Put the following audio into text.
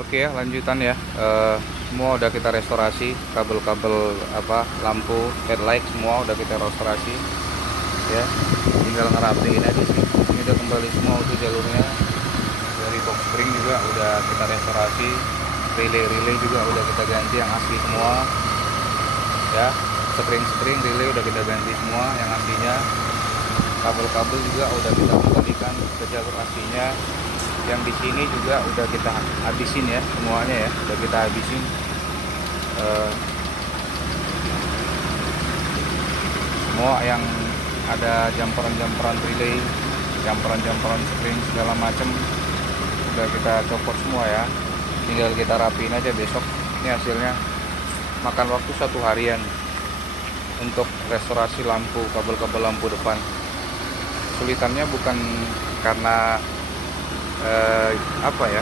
Oke ya, lanjutan ya. Semua udah kita restorasi, kabel-kabel lampu headlight semua udah kita restorasi ya. Tinggal ngerapiin aja sih. Ini udah kembali semua untuk jalurnya. Dari box spring juga udah kita restorasi, relay juga udah kita ganti yang asli semua ya. Spring relay udah kita ganti semua yang aslinya. Kabel-kabel juga udah kita kembalikan ke jalur aslinya. Yang di sini juga udah kita habisin ya, semuanya ya udah kita habisin. Semua yang ada jamperan relay, jamperan spring segala macam udah kita copot semua ya. Tinggal kita rapiin aja besok. Ini hasilnya makan waktu 1 harian untuk restorasi lampu, kabel-kabel lampu depan. Kesulitannya bukan karena apa ya,